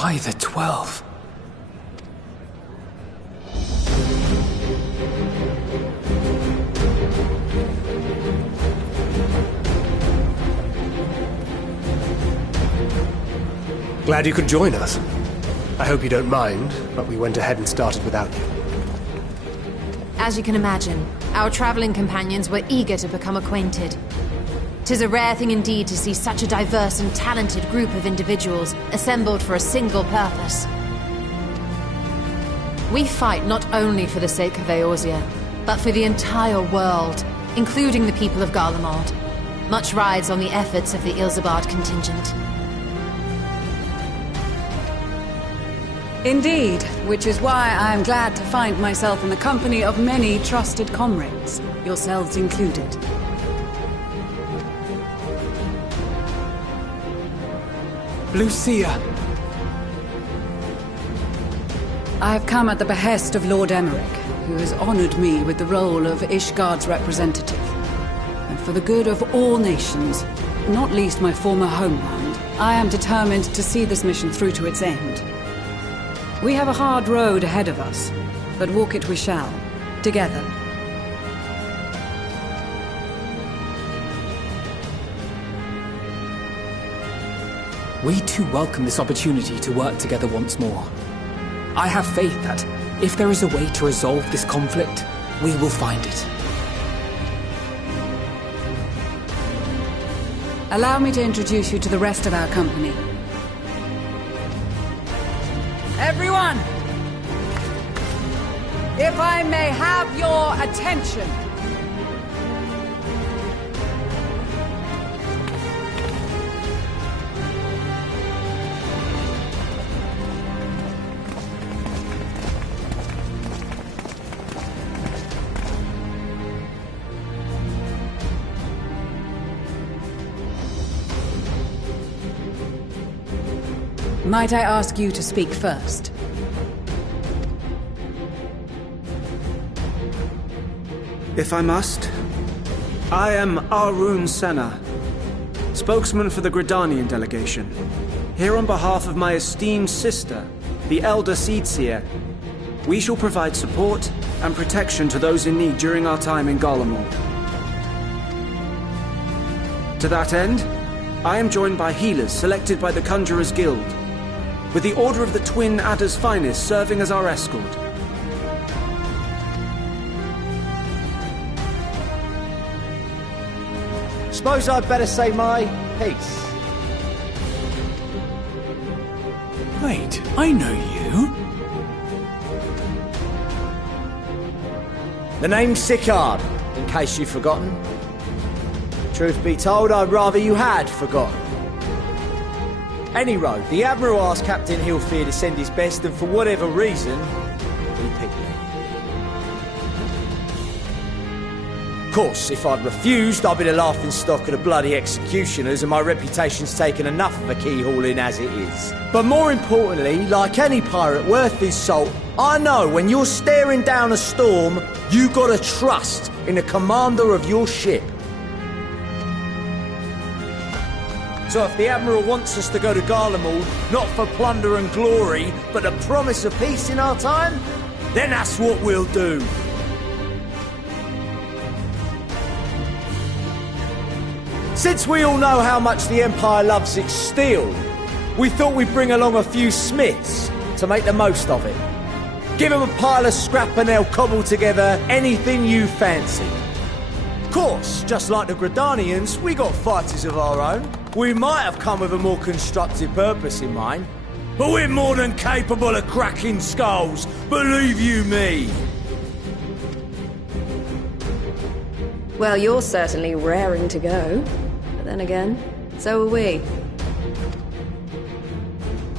By the 12. Glad you could join us. I hope you don't mind, but we went ahead and started without you. As you can imagine, our traveling companions were eager to become acquainted. 'Tis a rare thing indeed to see such a diverse and talented group of individuals assembled for a single purpose. We fight not only for the sake of Eorzea, but for the entire world, including the people of Garlemald. Much rides on the efforts of the Ilsabard contingent. Indeed, which is why I am glad to find myself in the company of many trusted comrades, yourselves included. Lucia! I have come at the behest of Lord Emmerich, who has honored me with the role of Ishgard's representative. And for the good of all nations, not least my former homeland, I am determined to see this mission through to its end. We have a hard road ahead of us, but walk it we shall, together. We too welcome this opportunity to work together once more. I have faith that, if there is a way to resolve this conflict, we will find it. Allow me to introduce you to the rest of our company. Everyone! If I may have your attention. Might I ask you to speak first? If I must, I am Arun Senna, spokesman for the Gridanian delegation, here on behalf of my esteemed sister, the Elder Seedseer. We shall provide support and protection to those in need during our time in Garlemald. To that end, I am joined by healers selected by the Conjurers Guild, with the Order of the Twin Adder's Finest serving as our escort. Suppose I'd better say my piece. Wait, I know you. The name's Sicard, in case you've forgotten. Truth be told, I'd rather you had forgotten. Any road, the Admiral asked Captain Hillfear to send his best, and for whatever reason, he picked me. Of course, if I'd refused, I'd be the laughingstock of the bloody executioners, and my reputation's taken enough of a keyhauling as it is. But more importantly, like any pirate worth his salt, I know when you're staring down a storm, you gotta trust in the commander of your ship. So if the Admiral wants us to go to Garlemald, not for plunder and glory, but the promise of peace in our time, then that's what we'll do. Since we all know how much the Empire loves its steel, we thought we'd bring along a few smiths to make the most of it. Give them a pile of scrap and they'll cobble together anything you fancy. Of course, just like the Gridanians, we got fighters of our own. We might have come with a more constructive purpose in mind, but we're more than capable of cracking skulls, believe you me. Well, you're certainly raring to go. But then again, so are we.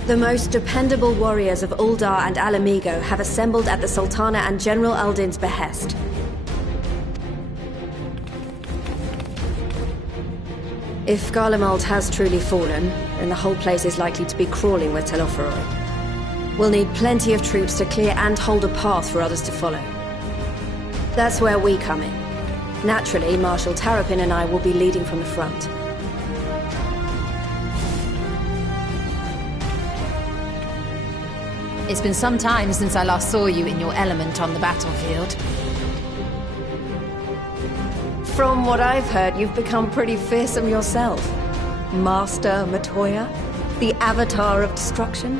The most dependable warriors of Uldar and Alamigo have assembled at the Sultana and General Aldin's behest. If Garlemald has truly fallen, then the whole place is likely to be crawling with Telophoroi. We'll need plenty of troops to clear and hold a path for others to follow. That's where we come in. Naturally, Marshal Tarapin and I will be leading from the front. It's been some time since I last saw you in your element on the battlefield. From what I've heard, you've become pretty fearsome yourself. Master Matoya, the avatar of destruction.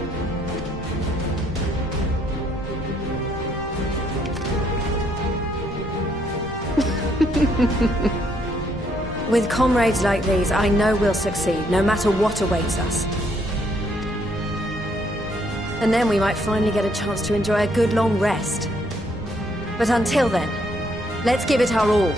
With comrades like these, I know we'll succeed, no matter what awaits us. And then we might finally get a chance to enjoy a good long rest. But until then, let's give it our all.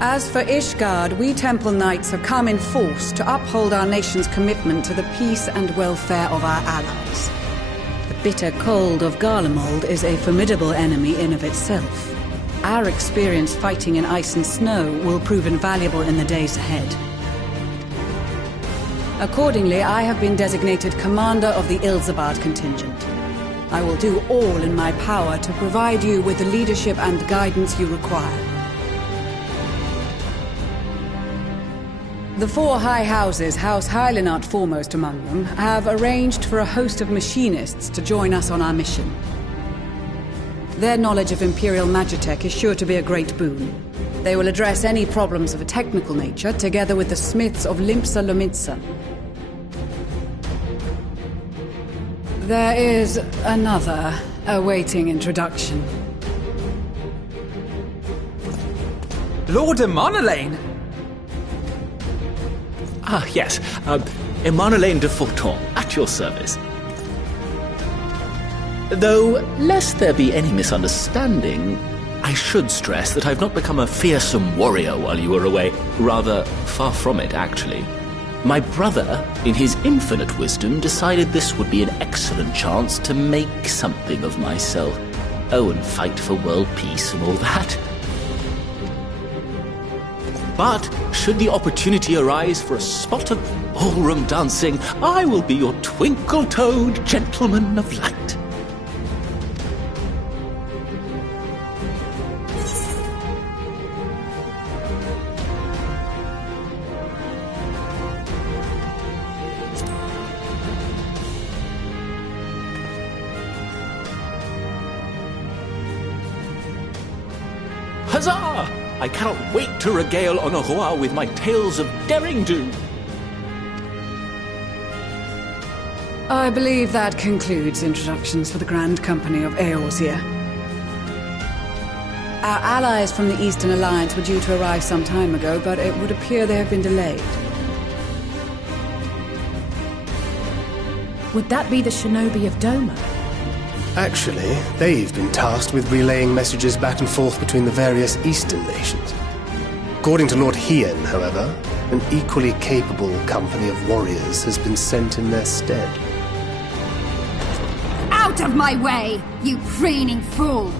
As for Ishgard, we Temple Knights have come in force to uphold our nation's commitment to the peace and welfare of our allies. The bitter cold of Garlemald is a formidable enemy in of itself. Our experience fighting in ice and snow will prove invaluable in the days ahead. Accordingly, I have been designated commander of the Ilzabard contingent. I will do all in my power to provide you with the leadership and guidance you require. The four high houses, House Hylinart foremost among them, have arranged for a host of machinists to join us on our mission. Their knowledge of Imperial Magitech is sure to be a great boon. They will address any problems of a technical nature, together with the smiths of Limpsa Lomitsa. There is another awaiting introduction. Lord Emanolaine! Ah, yes. Emanolaine de Forton, at your service. Though, lest there be any misunderstanding, I should stress that I've not become a fearsome warrior while you were away. Rather, far from it, actually. My brother, in his infinite wisdom, decided this would be an excellent chance to make something of myself. Oh, and fight for world peace and all that. But, should the opportunity arise for a spot of ballroom dancing, I will be your twinkle-toed gentleman of light. Huzzah! I cannot wait to regale Honoroa with my tales of derring-do. I believe that concludes introductions for the Grand Company of Eorzea. Our allies from the Eastern Alliance were due to arrive some time ago, but it would appear they have been delayed. Would that be the shinobi of Doma? Actually, they've been tasked with relaying messages back and forth between the various Eastern nations. According to Lord Hien, however, an equally capable company of warriors has been sent in their stead. Out of my way, you preening fool!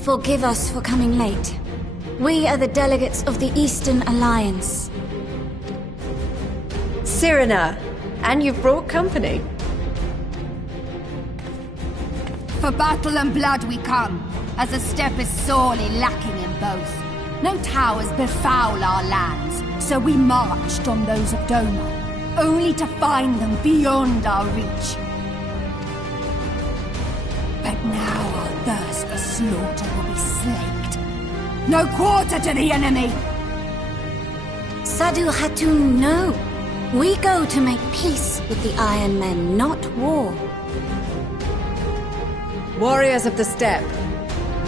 Forgive us for coming late. We are the delegates of the Eastern Alliance. Cyrena, and you've brought company. For battle and blood we come, as a step is sorely lacking in both. No towers befoul our lands, so we marched on those of Doma, only to find them beyond our reach. But now our thirst for slaughter will be slaked. No quarter to the enemy! Sadu Hatun, no. We go to make peace with the Iron Men, not war. Warriors of the Steppe,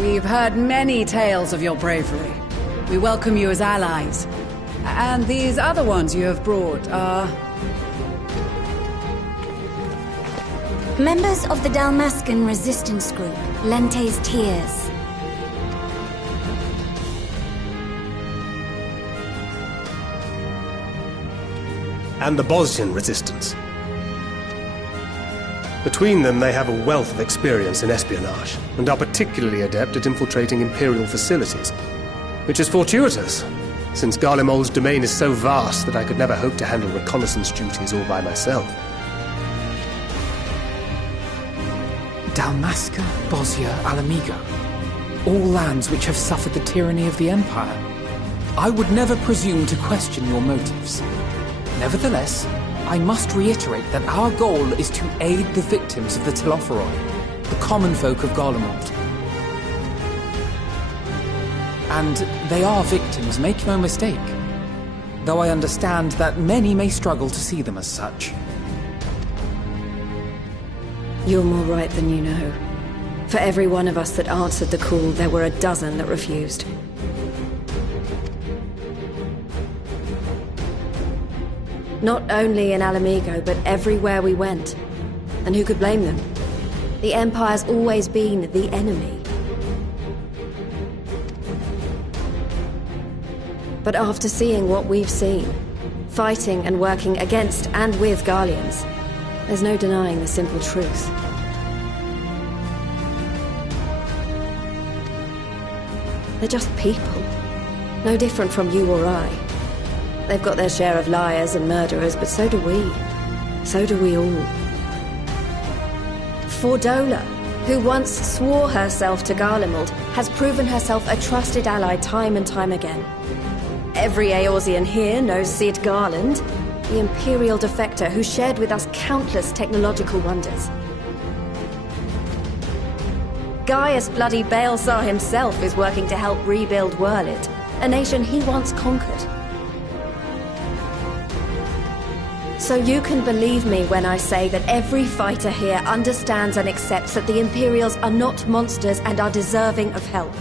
we've heard many tales of your bravery. We welcome you as allies. And these other ones you have brought are... members of the Dalmascan resistance group, Lente's Tears. And the Bosnian resistance. Between them, they have a wealth of experience in espionage, and are particularly adept at infiltrating Imperial facilities. Which is fortuitous, since Garlemald's domain is so vast that I could never hope to handle reconnaissance duties all by myself. Dalmasca, Bosnia, Alamigo. All lands which have suffered the tyranny of the Empire. I would never presume to question your motives. Nevertheless, I must reiterate that our goal is to aid the victims of the Telophoroi, the common folk of Garlemald. And they are victims, make no mistake. Though I understand that many may struggle to see them as such. You're more right than you know. For every one of us that answered the call, there were a dozen that refused. Not only in Alamigo, but everywhere we went. And who could blame them? The Empire's always been the enemy. But after seeing what we've seen, fighting and working against and with Garleans, there's no denying the simple truth. They're just people. No different from you or I. They've got their share of liars and murderers, but so do we. So do we all. Fordola, who once swore herself to Garlemald, has proven herself a trusted ally time and time again. Every Eorzean here knows Cid Garland, the Imperial defector who shared with us countless technological wonders. Gaius bloody Baelsar himself is working to help rebuild Wurlid, a nation he once conquered. So you can believe me when I say that every fighter here understands and accepts that the Imperials are not monsters and are deserving of help.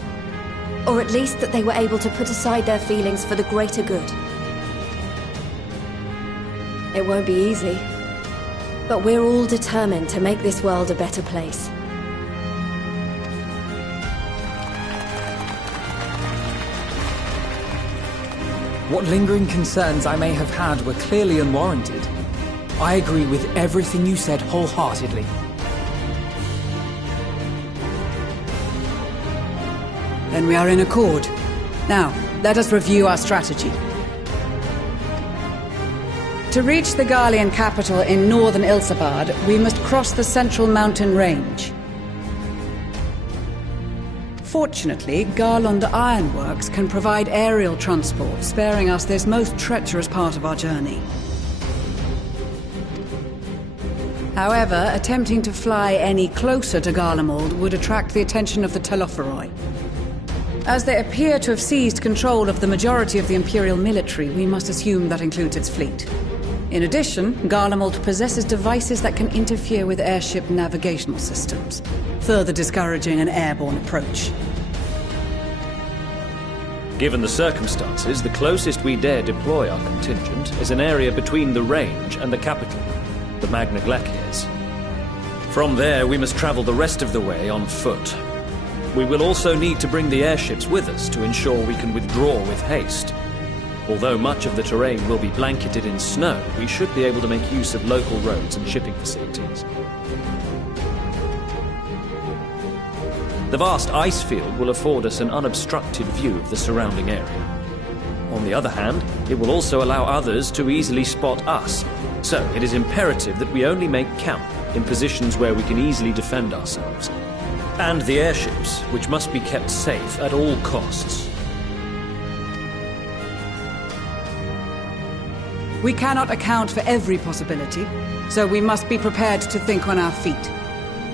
Or at least that they were able to put aside their feelings for the greater good. It won't be easy, but we're all determined to make this world a better place. What lingering concerns I may have had were clearly unwarranted. I agree with everything you said wholeheartedly. Then we are in accord. Now, let us review our strategy. To reach the Garlean capital in northern Ilsabard, we must cross the central mountain range. Fortunately, Garlund Ironworks can provide aerial transport, sparing us this most treacherous part of our journey. However, attempting to fly any closer to Garlemald would attract the attention of the Telophoroi. As they appear to have seized control of the majority of the Imperial military, we must assume that includes its fleet. In addition, Garlemald possesses devices that can interfere with airship navigational systems, further discouraging an airborne approach. Given the circumstances, the closest we dare deploy our contingent is an area between the range and the capital, the Magna Glaciers. From there, we must travel the rest of the way on foot. We will also need to bring the airships with us to ensure we can withdraw with haste. Although much of the terrain will be blanketed in snow, we should be able to make use of local roads and shipping facilities. The vast ice field will afford us an unobstructed view of the surrounding area. On the other hand, it will also allow others to easily spot us, so it is imperative that we only make camp in positions where we can easily defend ourselves. And the airships, which must be kept safe at all costs. We cannot account for every possibility, so we must be prepared to think on our feet.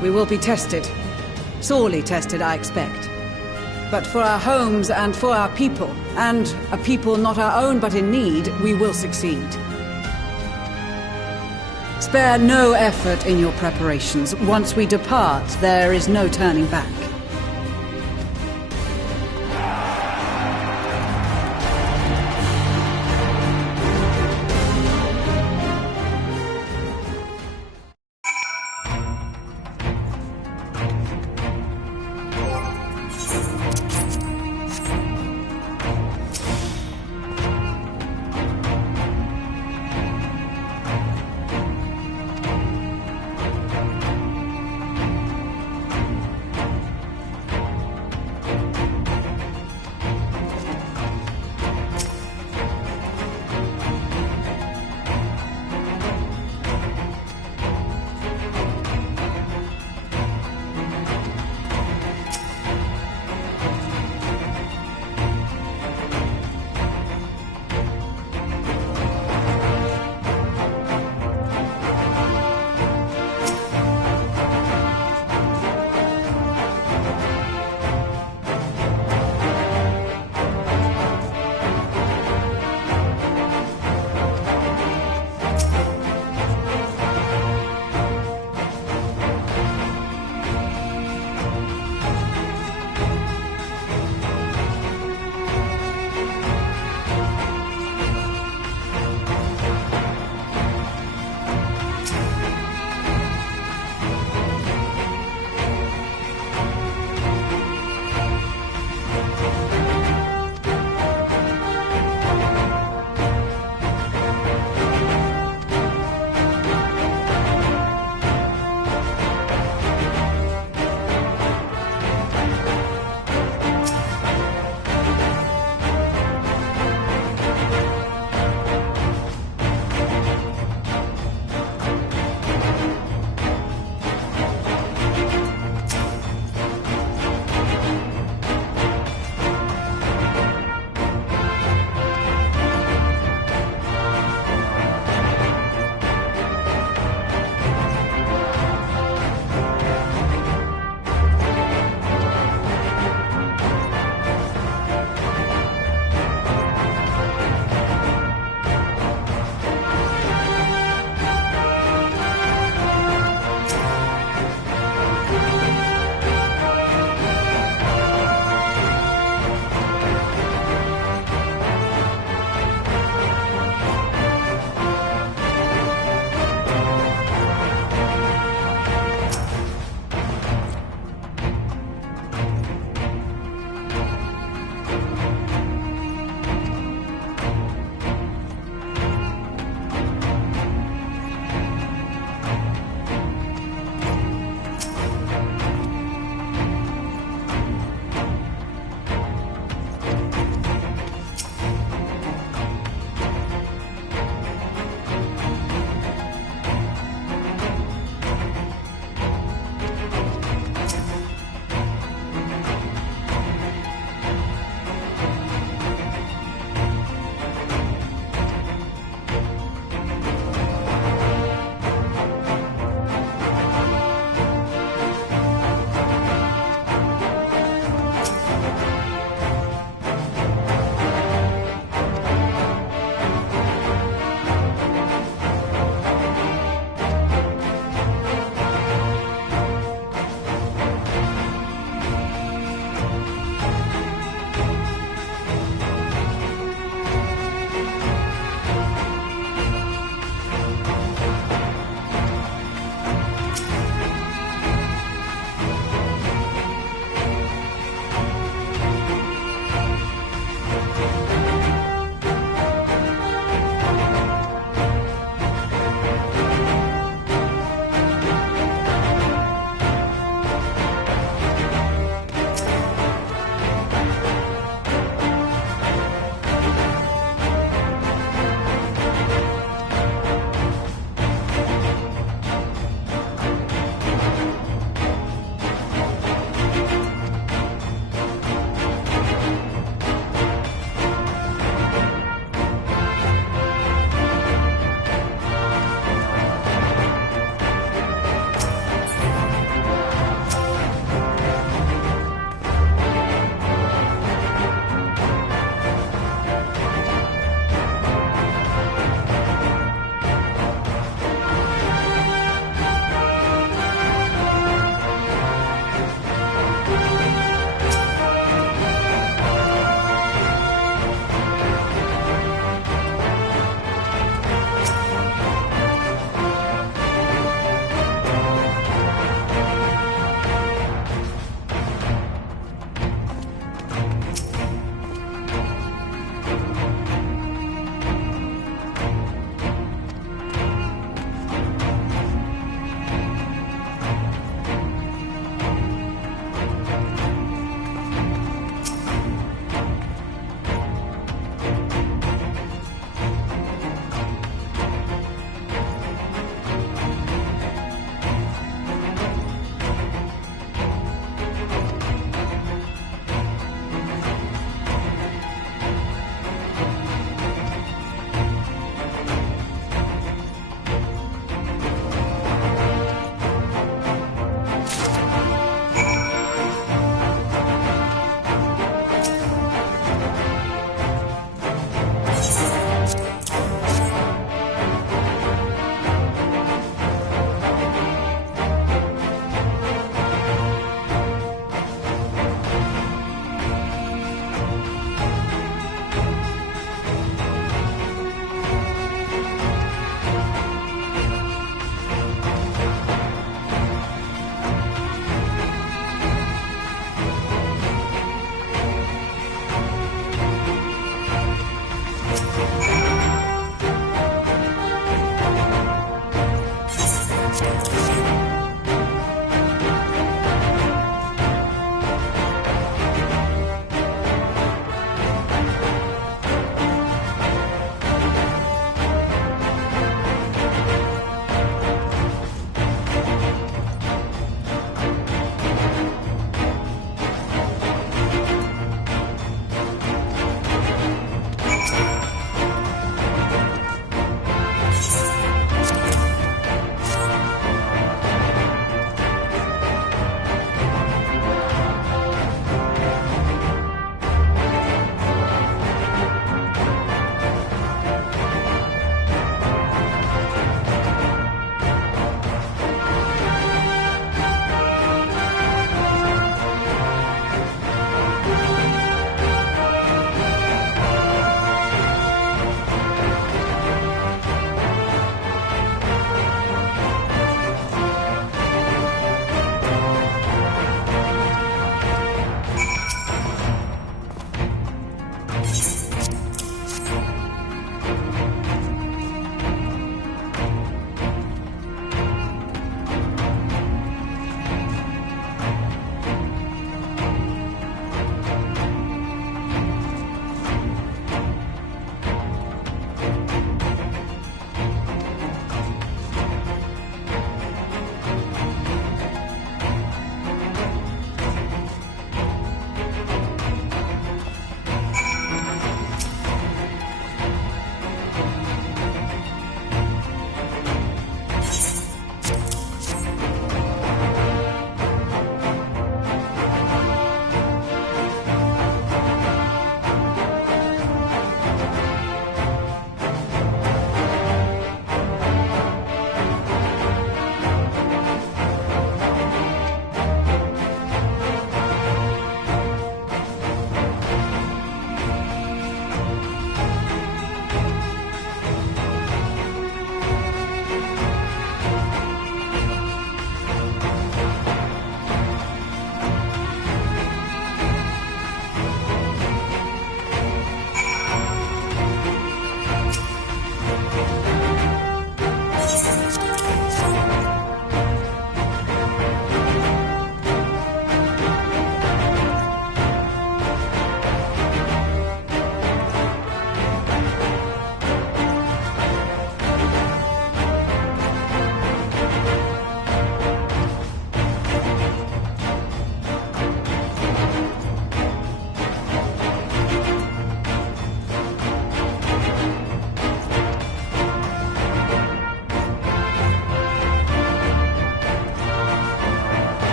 We will be tested. Sorely tested, I expect. But for our homes and for our people, and a people not our own but in need, we will succeed. Spare no effort in your preparations. Once we depart, there is no turning back.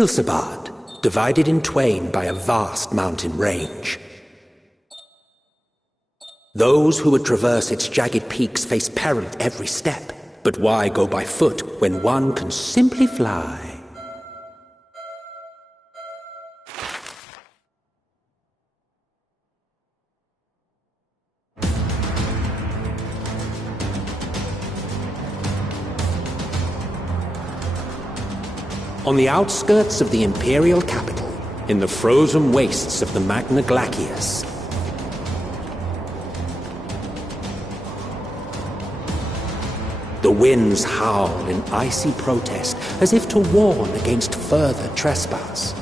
Ilsabard, divided in twain by a vast mountain range. Those who would traverse its jagged peaks face peril at every step. But why go by foot when one can simply fly? On the outskirts of the Imperial capital, in the frozen wastes of the Magna Glacius, the winds howl in icy protest, as if to warn against further trespass.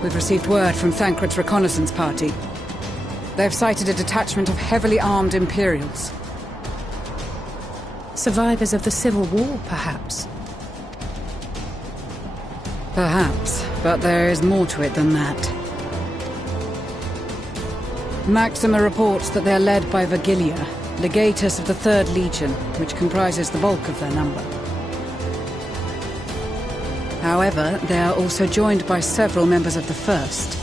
We've received word from Thancred's reconnaissance party. They've sighted a detachment of heavily armed Imperials. Survivors of the Civil War, perhaps? Perhaps, but there is more to it than that. Maxima reports that they're led by Vergilia, legatus of the 3rd Legion, which comprises the bulk of their number. However, they are also joined by several members of the 1st.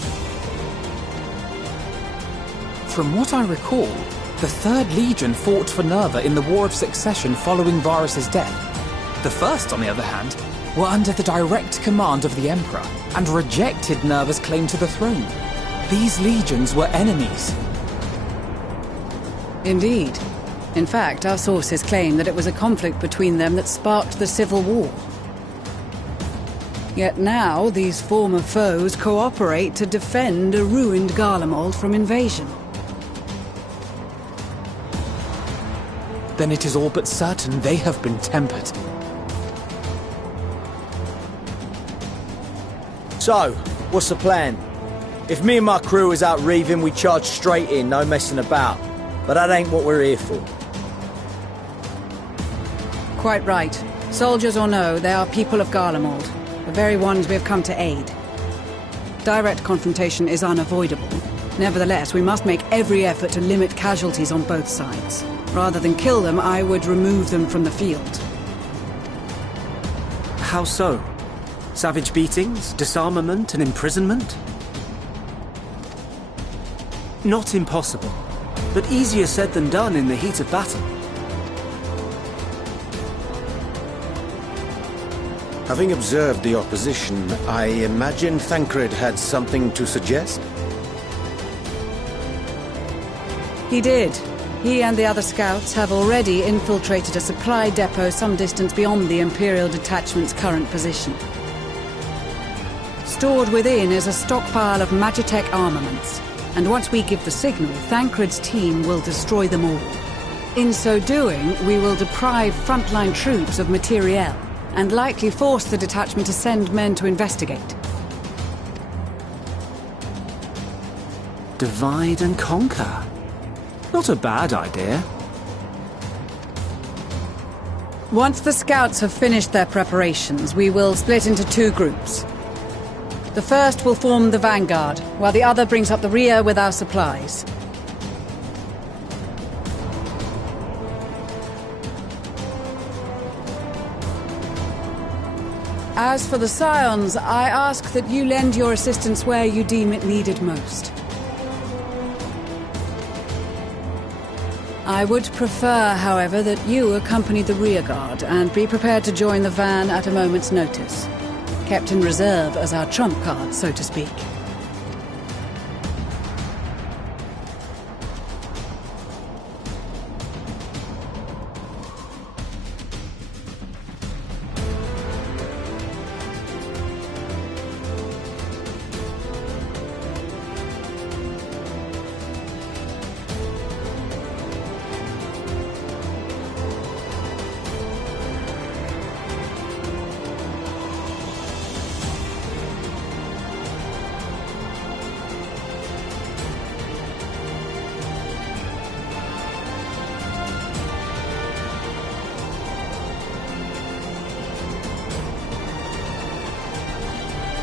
From what I recall, the 3rd Legion fought for Nerva in the War of Succession following Varus's death. The 1st, on the other hand, were under the direct command of the Emperor and rejected Nerva's claim to the throne. These legions were enemies. Indeed. In fact, our sources claim that it was a conflict between them that sparked the Civil War. Yet now, these former foes cooperate to defend a ruined Garlemald from invasion. Then it is all but certain they have been tempered. So, what's the plan? If me and my crew is out reaving, we charge straight in, no messing about. But that ain't what we're here for. Quite right. Soldiers or no, they are people of Garlemald. The very ones we have come to aid. Direct confrontation is unavoidable. Nevertheless, we must make every effort to limit casualties on both sides. Rather than kill them, I would remove them from the field. How so? Savage beatings, disarmament, and imprisonment? Not impossible, but easier said than done in the heat of battle. Having observed the opposition, I imagine Thancred had something to suggest? He did. He and the other scouts have already infiltrated a supply depot some distance beyond the Imperial detachment's current position. Stored within is a stockpile of Magitech armaments, and once we give the signal, Thancred's team will destroy them all. In so doing, we will deprive frontline troops of materiel, and likely force the detachment to send men to investigate. Divide and conquer. Not a bad idea. Once the scouts have finished their preparations, we will split into 2 groups. The first will form the vanguard, while the other brings up the rear with our supplies. As for the Scions, I ask that you lend your assistance where you deem it needed most. I would prefer, however, that you accompany the rearguard and be prepared to join the van at a moment's notice. Kept in reserve as our trump card, so to speak.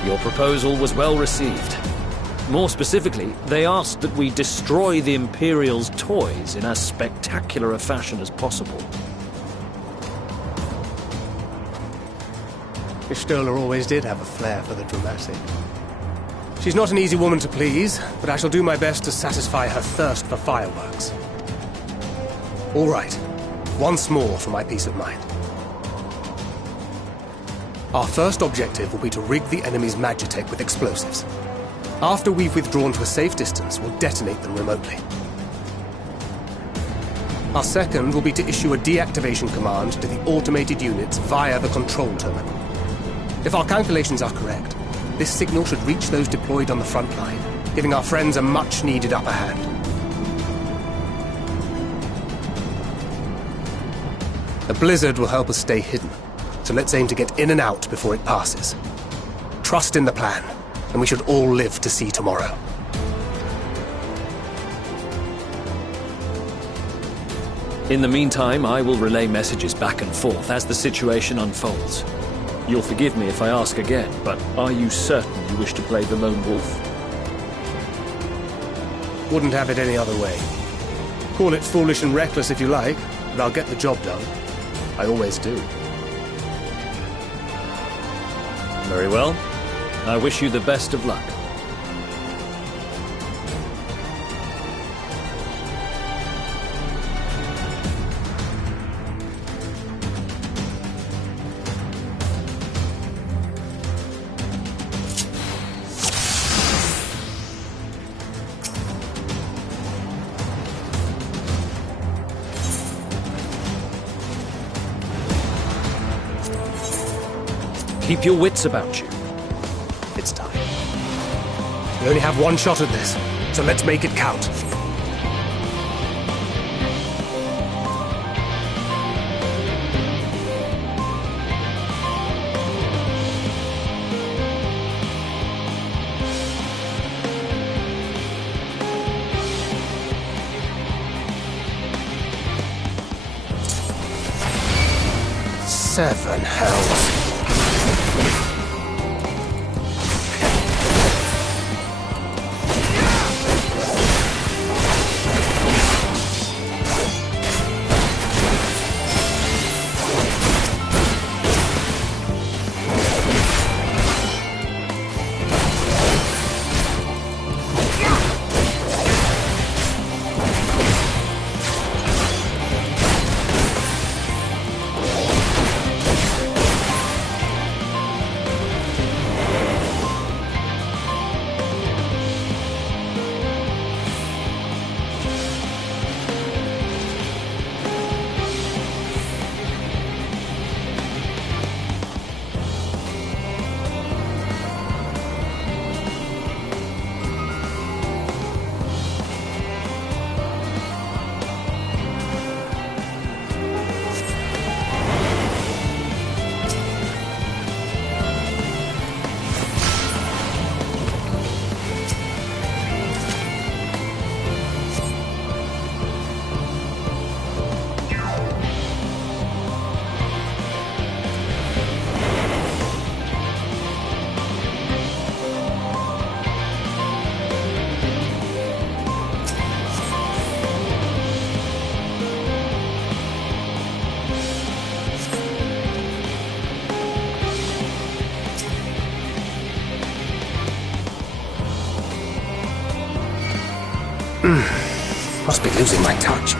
Your proposal was well received. More specifically, they asked that we destroy the Imperial's toys in as spectacular a fashion as possible. Ishtola always did have a flair for the dramatic. She's not an easy woman to please, but I shall do my best to satisfy her thirst for fireworks. All right. Once more for my peace of mind. Our first objective will be to rig the enemy's Magitech with explosives. After we've withdrawn to a safe distance, we'll detonate them remotely. Our second will be to issue a deactivation command to the automated units via the control terminal. If our calculations are correct, this signal should reach those deployed on the front line, giving our friends a much-needed upper hand. The blizzard will help us stay hidden, so let's aim to get in and out before it passes. Trust in the plan, and we should all live to see tomorrow. In the meantime, I will relay messages back and forth as the situation unfolds. You'll forgive me if I ask again, but are you certain you wish to play the lone wolf? Wouldn't have it any other way. Call it foolish and reckless if you like, but I'll get the job done. I always do. Very well. I wish you the best of luck. Keep your wits about you. It's time. We only have one shot at this, so let's make it count. Seven hells. Must be losing my touch.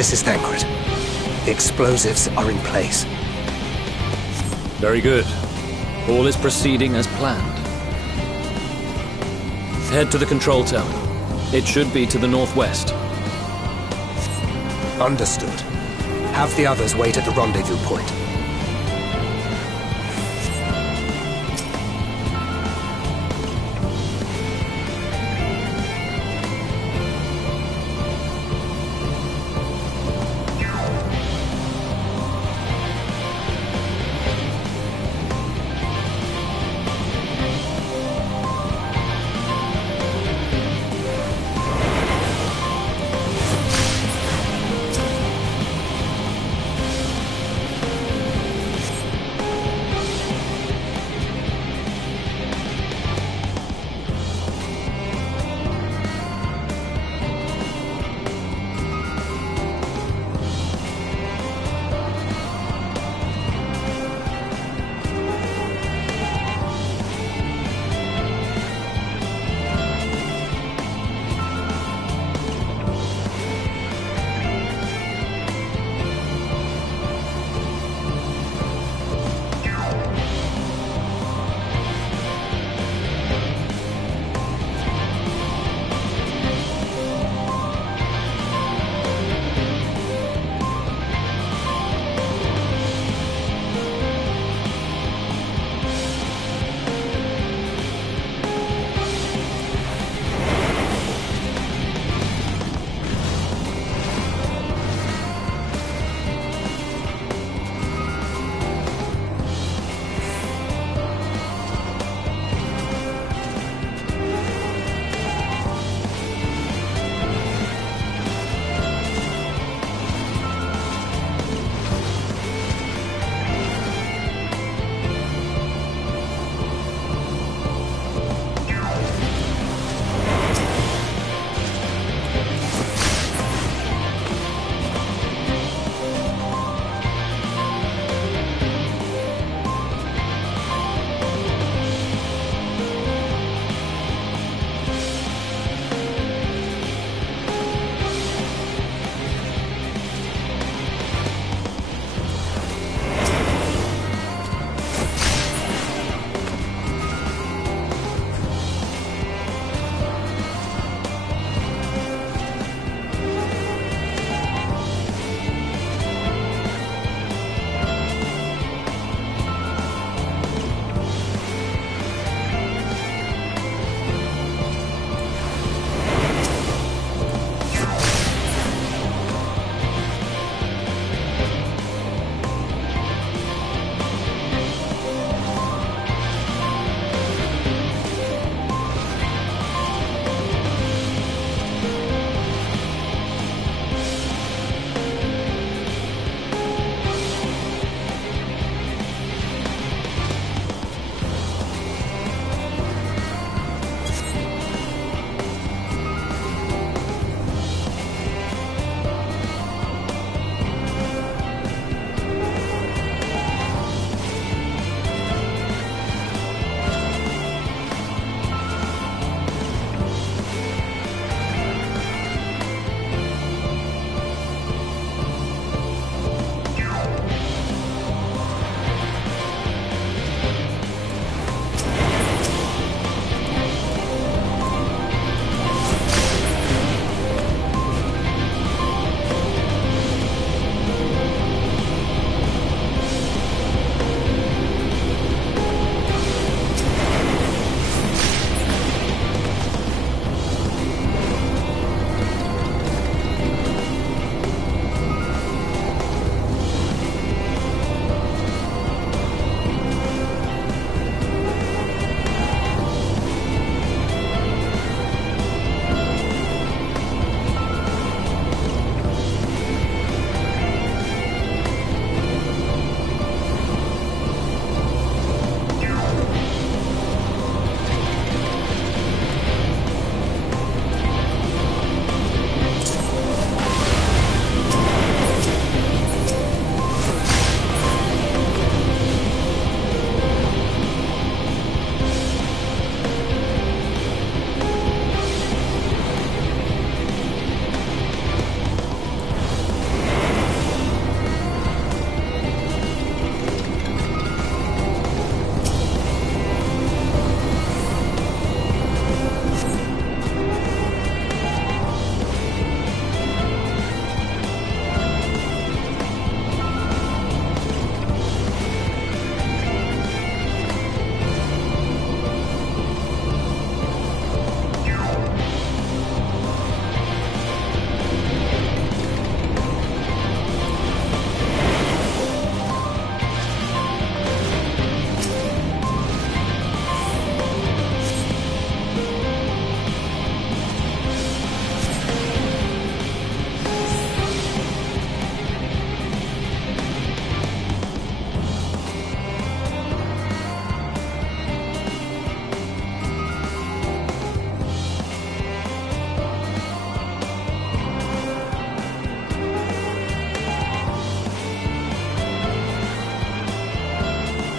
This is Thancred. The explosives are in place. Very good. All is proceeding as planned. Head to the control tower. It should be to the northwest. Understood. Have the others wait at the rendezvous point.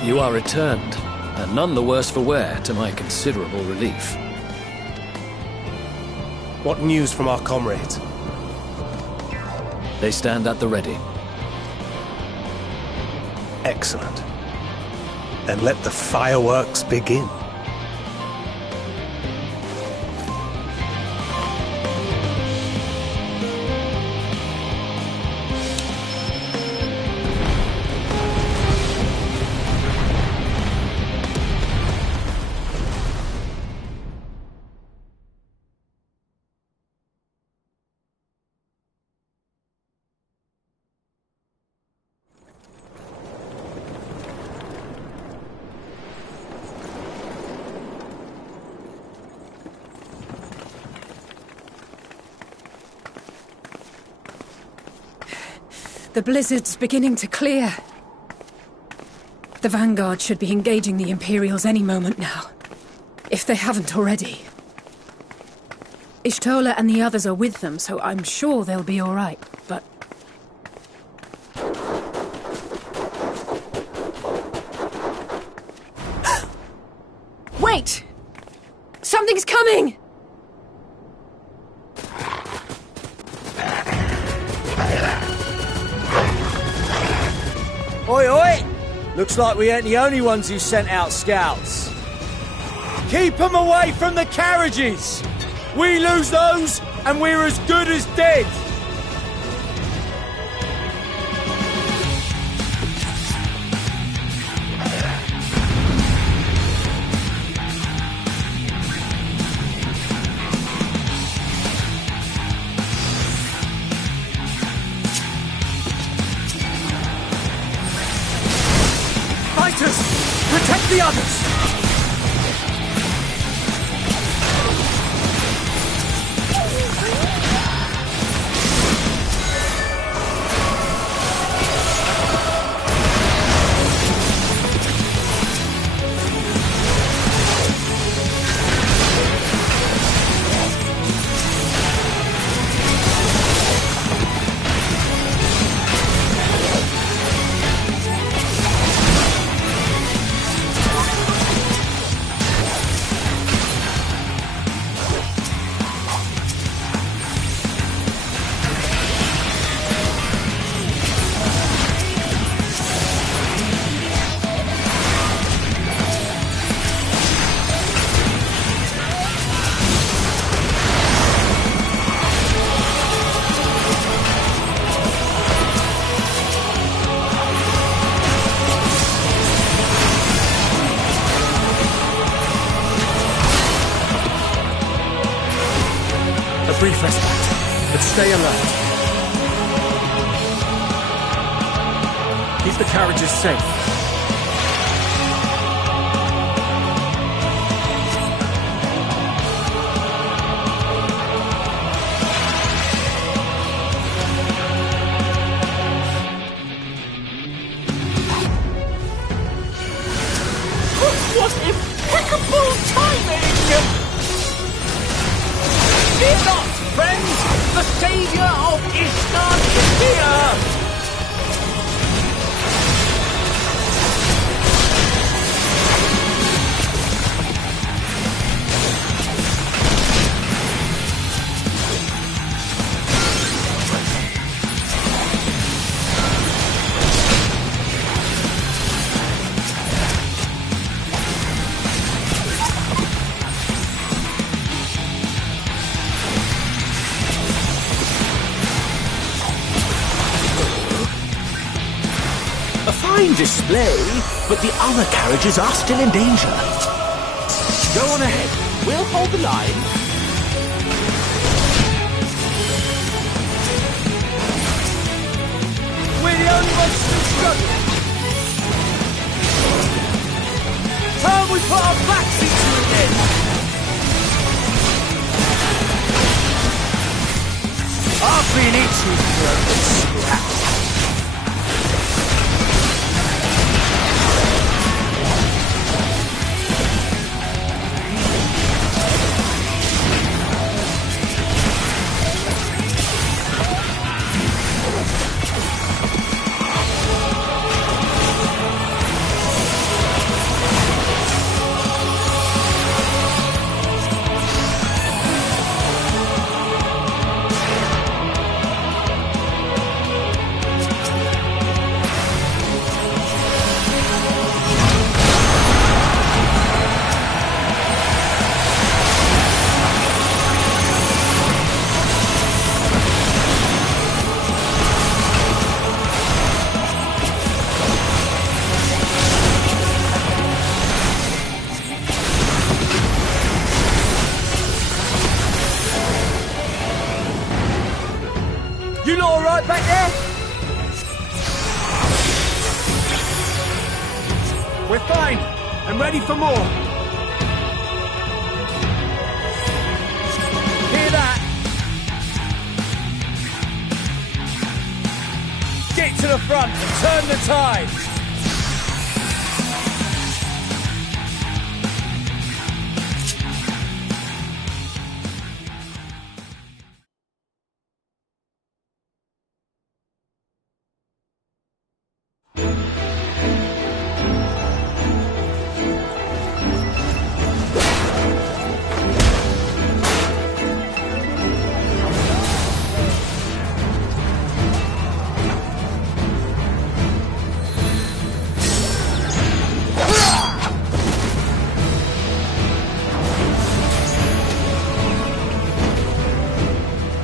You are returned, and none the worse for wear, to my considerable relief. What news from our comrades? They stand at the ready. Excellent. Then let the fireworks begin. The blizzard's beginning to clear. The Vanguard should be engaging the Imperials any moment now, if they haven't already. Ishtola and the others are with them, so I'm sure they'll be all right, but... Wait! Something's coming! Oi, oi! Looks like we ain't the only ones who sent out scouts. Keep them away from the carriages! We lose those, and we're as good as dead! Protect the others! Brief respite, but stay alert. Keep the carriages safe. What impeccable timing! Fear not, friends! The savior of Ishgard is here! Display, but the other carriages are still in danger. Go on ahead. We'll hold the line. We're the only ones still struggling. Time we put our backs into it again. After ENIX was scrapped. ready for more. Hear that? Get to the front and turn the tide.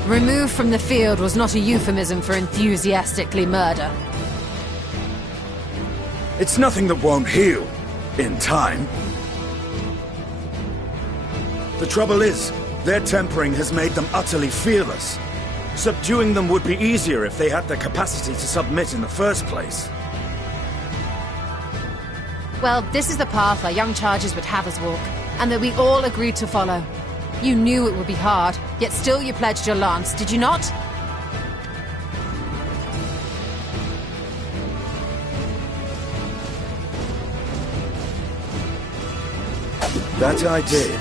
Removed from the field was not a euphemism for enthusiastically murder. It's nothing that won't heal. In time. The trouble is, their tempering has made them utterly fearless. Subduing them would be easier if they had the capacity to submit in the first place. Well, this is the path our young charges would have us walk, and that we all agreed to follow. You knew it would be hard, yet still you pledged your lance, did you not? That I did.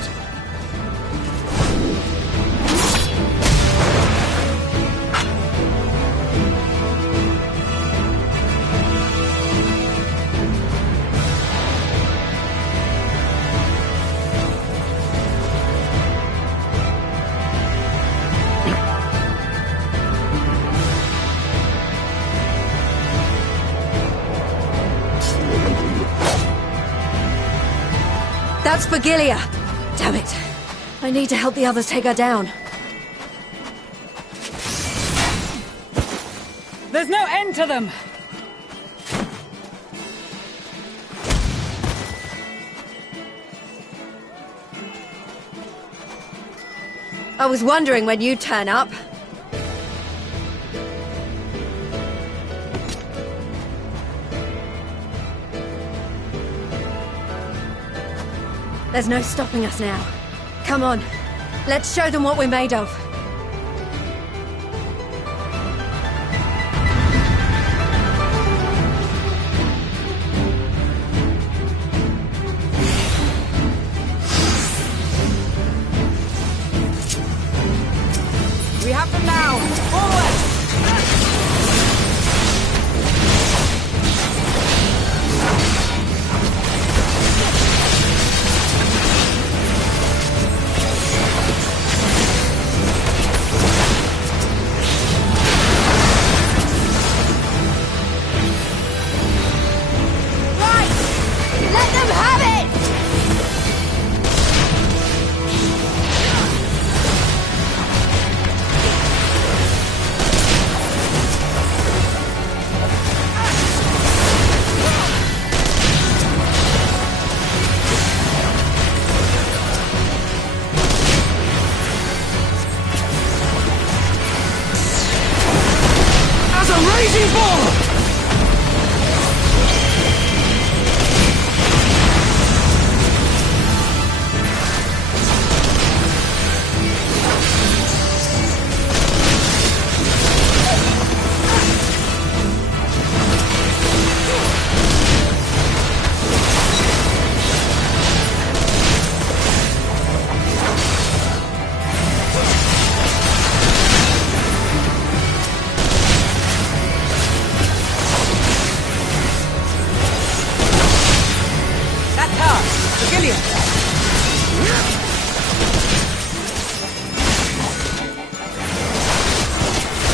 That's Vigilia! Damn it. I need to help the others take her down. There's no end to them! I was wondering when you'd turn up. There's no stopping us now. Come on, let's show them what we're made of. We have them now! Forward!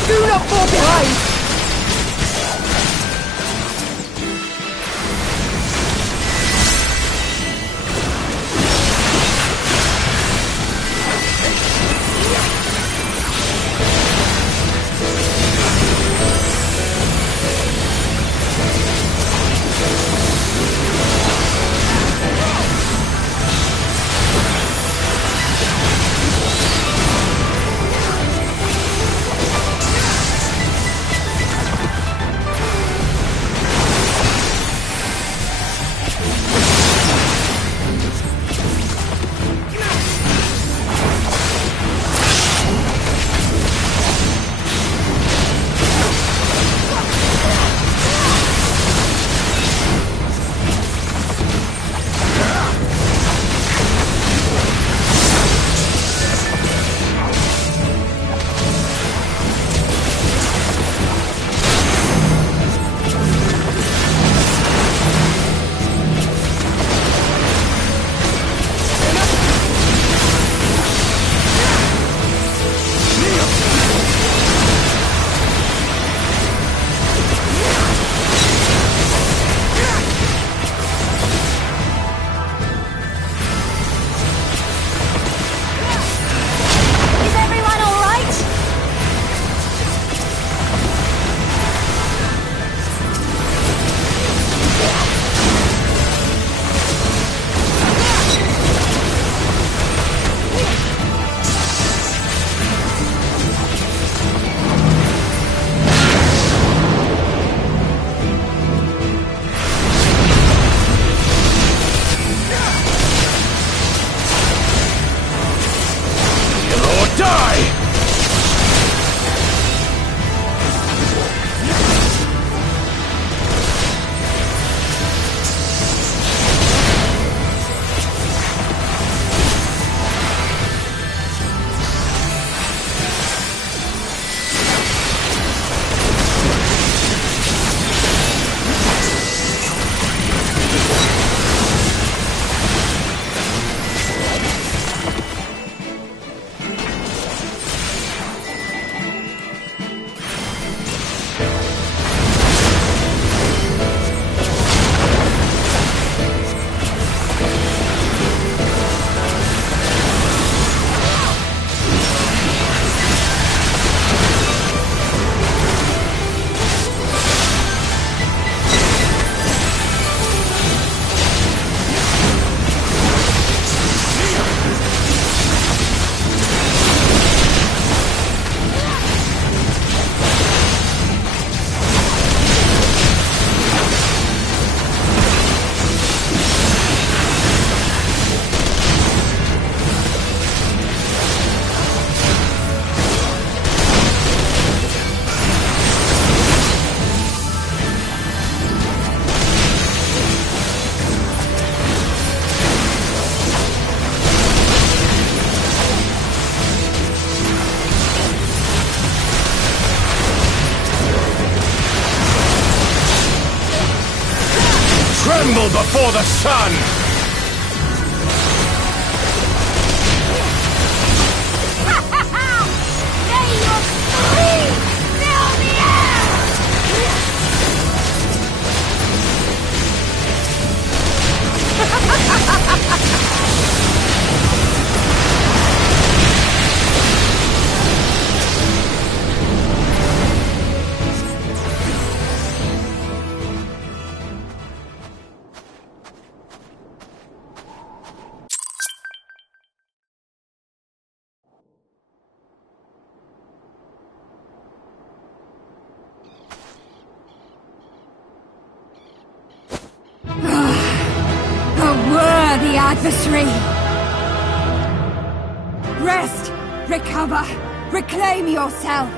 Do not fall behind! Tremble before the sun! May your scream fill the air! The adversary! Rest! Recover! Reclaim yourself!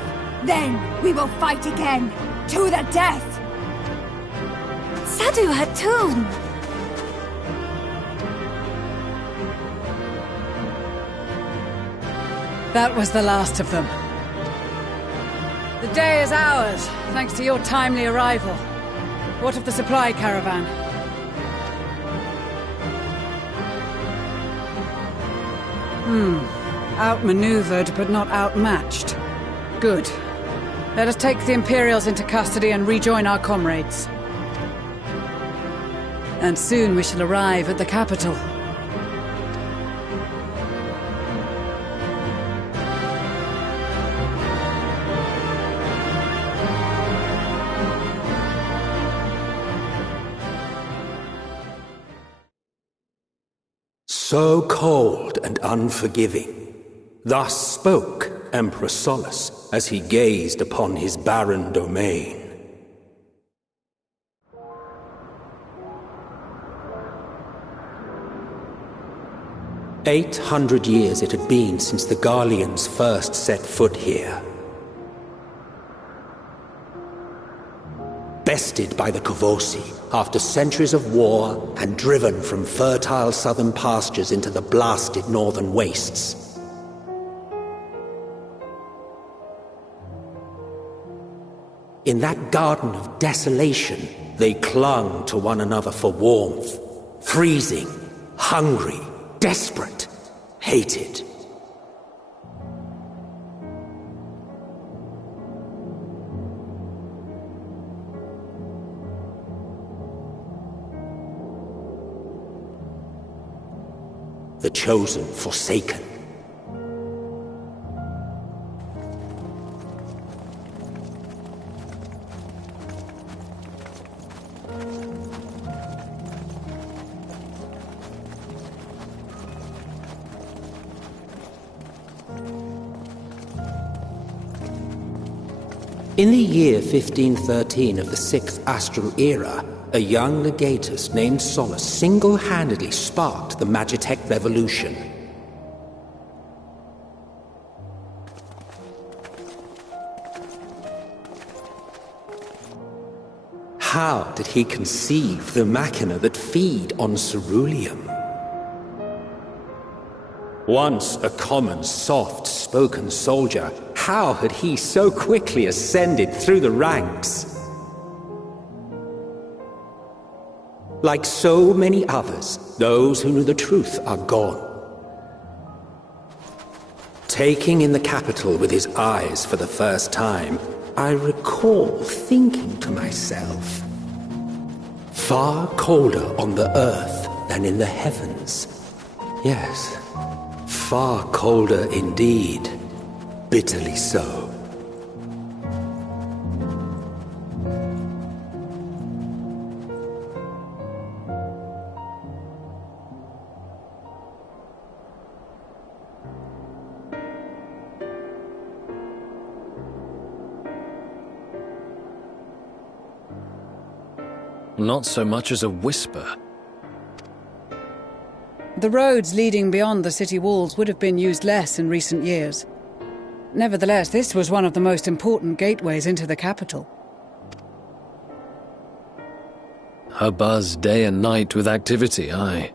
Then we will fight again! To the death! Sadu Hatun! That was the last of them. The day is ours, thanks to your timely arrival. What of the supply caravan? Outmaneuvered, but not outmatched. Good. Let us take the Imperials into custody and rejoin our comrades. And soon we shall arrive at the capital. So cold and unforgiving. Thus spoke Emperor Solus as he gazed upon his barren domain. "800 years it had been since the Garleans first set foot here. Bested by the Kavosi after centuries of war and driven from fertile southern pastures into the blasted northern wastes. In that garden of desolation, they clung to one another for warmth, freezing, hungry, desperate, hated. The chosen forsaken. In the year 1513 of the 6th Astral Era, a young legatus named Solus single-handedly sparked the Magitech Revolution. How did he conceive the machina that feed on ceruleum? Once a common, soft-spoken soldier, how had he so quickly ascended through the ranks? Like so many others, those who knew the truth are gone. Taking in the capital with his eyes for the first time, I recall thinking to myself, far colder on the earth than in the heavens. Yes, far colder indeed. Bitterly so. Not so much as a whisper. The roads leading beyond the city walls would have been used less in recent years. Nevertheless, this was one of the most important gateways into the capital. A buzz day and night with activity, aye.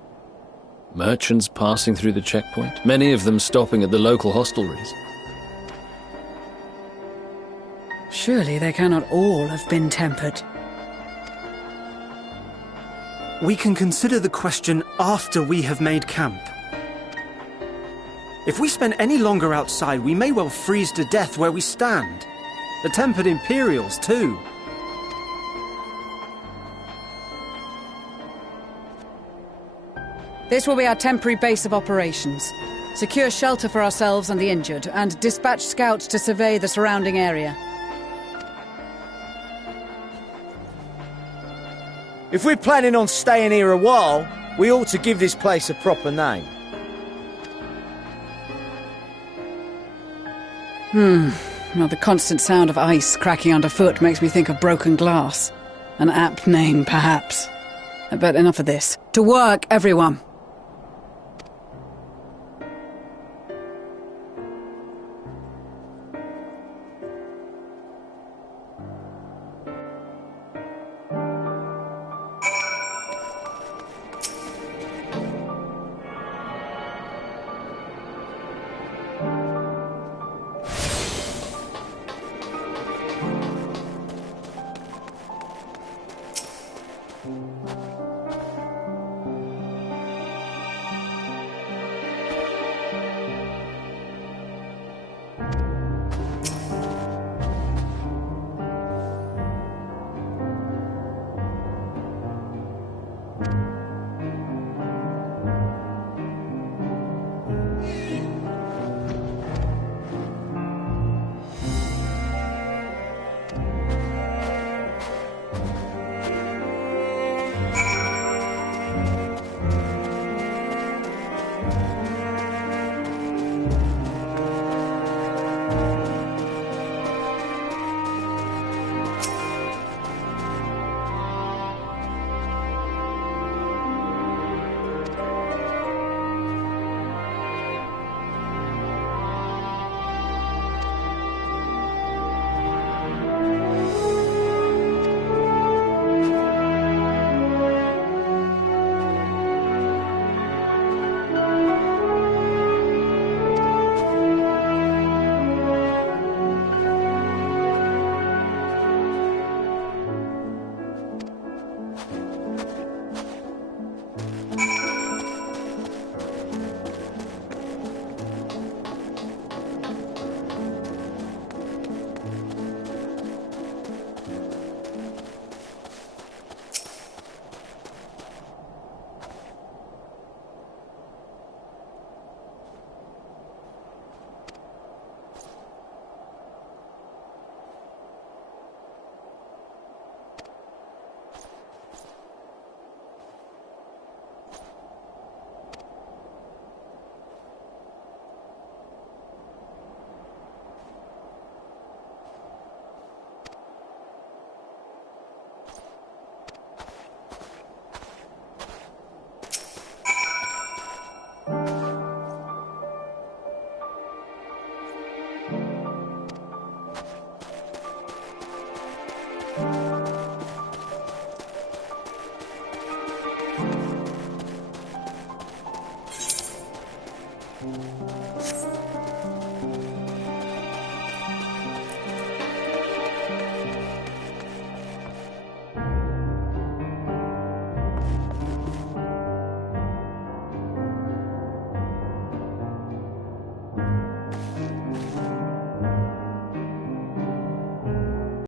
Merchants passing through the checkpoint, many of them stopping at the local hostelries. Surely they cannot all have been tempered. We can consider the question after we have made camp. If we spend any longer outside, we may well freeze to death where we stand. The tempered Imperials, too. This will be our temporary base of operations. Secure shelter for ourselves and the injured, and dispatch scouts to survey the surrounding area. If we're planning on staying here a while, we ought to give this place a proper name. Well, the constant sound of ice cracking underfoot makes me think of broken glass. An apt name, perhaps. But enough of this. To work, everyone!